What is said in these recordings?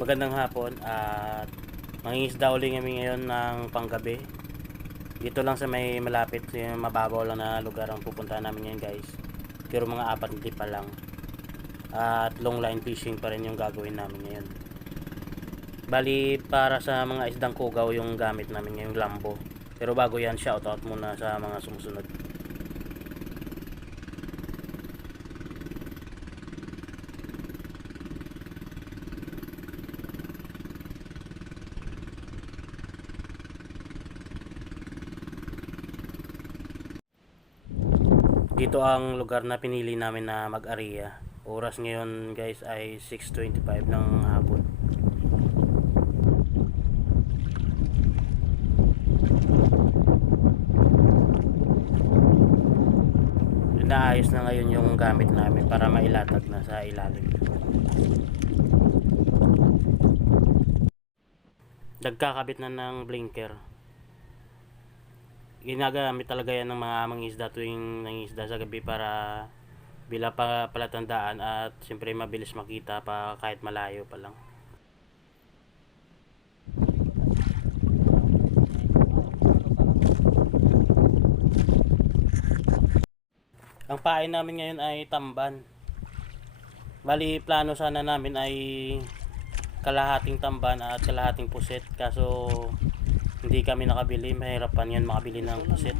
Magandang hapon at mangingisda uli kami ngayon ng panggabi. Dito lang sa may malapit, yung mababaw lang na lugar ang pupuntahan namin ngayon guys. Pero mga 4 na pa lang. At long line fishing pa rin yung gagawin namin ngayon. Bali para sa mga isdang kugaw yung gamit namin ngayong lambo. Pero bago yan, shoutout muna sa mga sumusunod. Dito ang lugar na pinili namin na mag-area. Oras ngayon guys ay 6:25 ng hapon. Naayos na ngayon yung gamit namin para mailatag na sa ilalim. Nagkakabit na ng blinker. Ginagamit talaga yan ng mga mangingisda tuwing nangingisda sa gabi para bila pa palatandaan at siyempre mabilis makita pa kahit malayo pa lang. Ang pain namin ngayon ay tamban. Bali plano sana namin ay kalahating tamban at kalahating puset, kaso hindi kami nakabili, mahirapan yan makabili ng puset.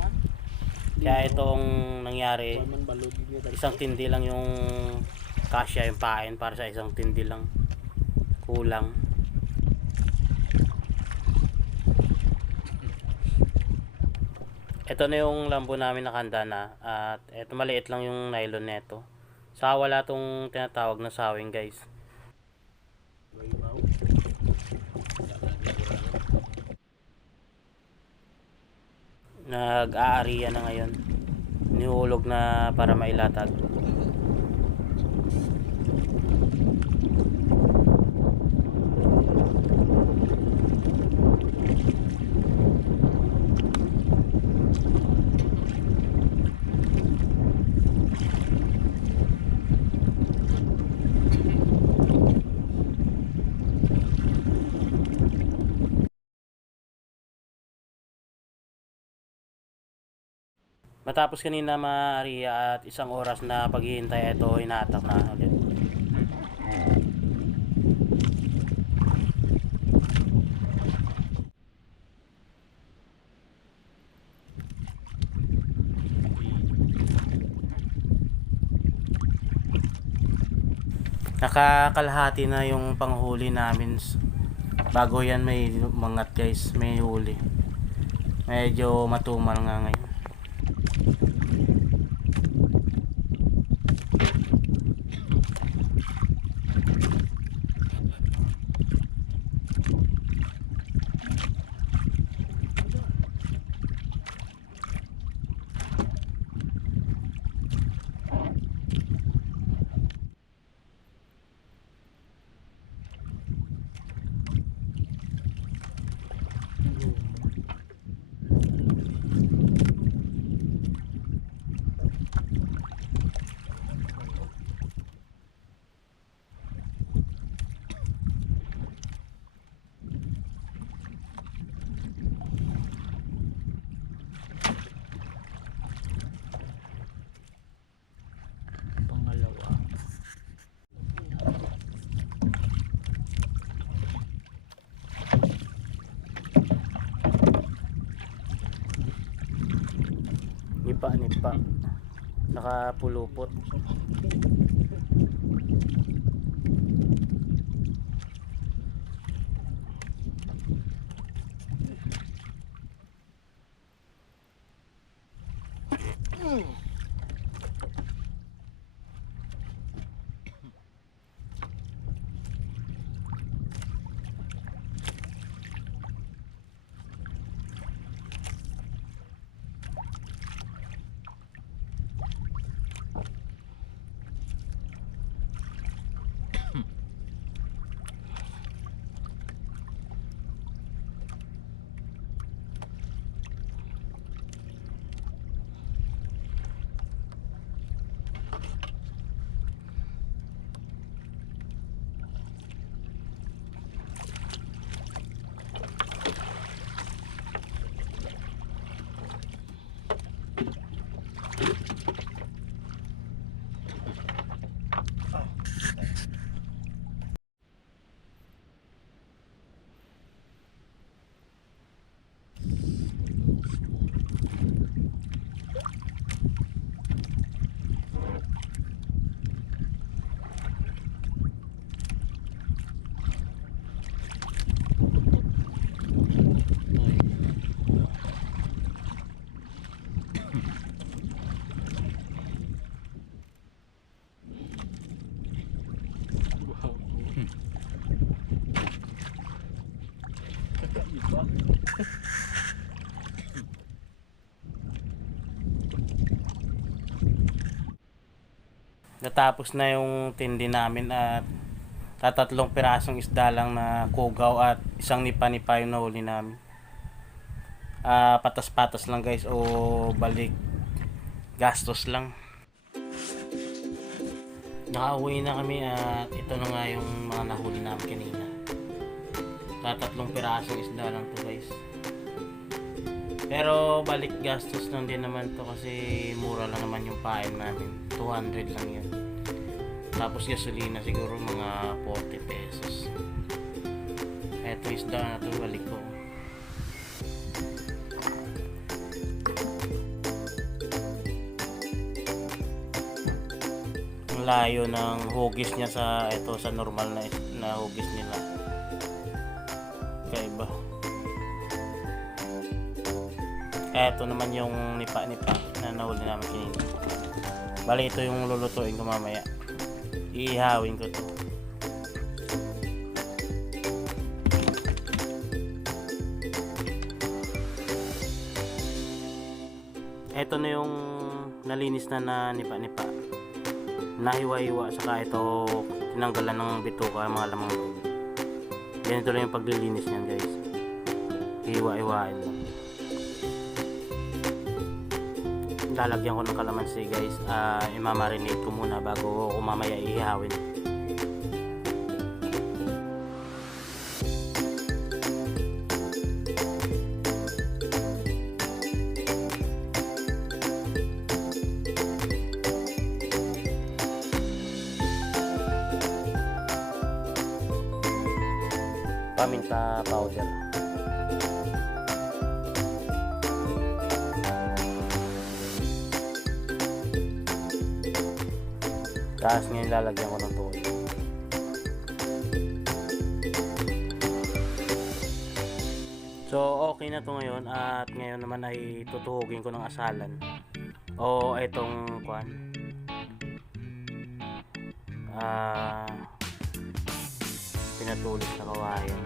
Kaya itong nangyari, isang tindi lang yung kasya yung pain para sa isang tindi lang, kulang. Ito na yung lambo namin nakahanda na at ito maliit lang yung nylon neto. Sa wala tong tinatawag na sawing guys. Nag-aariya na ngayon. Nihulog na para mailatag. Matapos kanina maariya at isang oras na paghihintay, ito hinatak na ulit. Nakakalahati na yung panghuli namin. Bago yan may mangat guys, may huli. Medyo matumal nga ngayon. Nipa nakapulupot. Natapos na yung tindi namin at tatatlong pirasong isda lang na kugaw at isang nipa-nipa yung nahuli namin. Patas-patas lang guys o balik gastos lang. Nakauwi na kami at ito na nga yung mga nahuli namin kanina. Tatatlong pirasong isda lang to guys. Pero balik gastos lang din naman to kasi mura lang naman yung pain namin. 200 lang yun. Tapos gasolina siguro mga 40 pesos. Eto isda na to, balik ko. Ang layo ng hugis niya sa normal na hugis nila. Kaiba. Eto naman yung nipa-nipa na nahuli namin kanina. Bali ito yung lulutuin ko mamaya. Iihawin ko to. Eto na yung nalinis na nipa-nipa. Nahiwa-hiwa saka ito tinanggalan ng bituka mga lamang loob. Ganito lang yung paglilinis niyan guys. Hiwa-hiwain lang. Lalagyan ko ng kalamansi guys. Imamarinate ko muna bago ko mamaya ihawin. Paminta powder. Tapos ngayon lalagyan ko ng toyo. So okay na to ngayon at ngayon naman ay tutuhugin ko ng asalan o itong pinatulis na kawayan.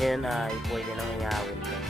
Ngayon ay pwede nang ihawin lang.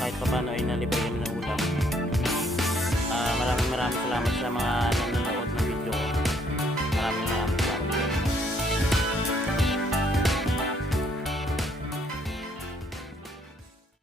Kahit pa paano ay nalibre kami ng ulam. Maraming salamat sa mga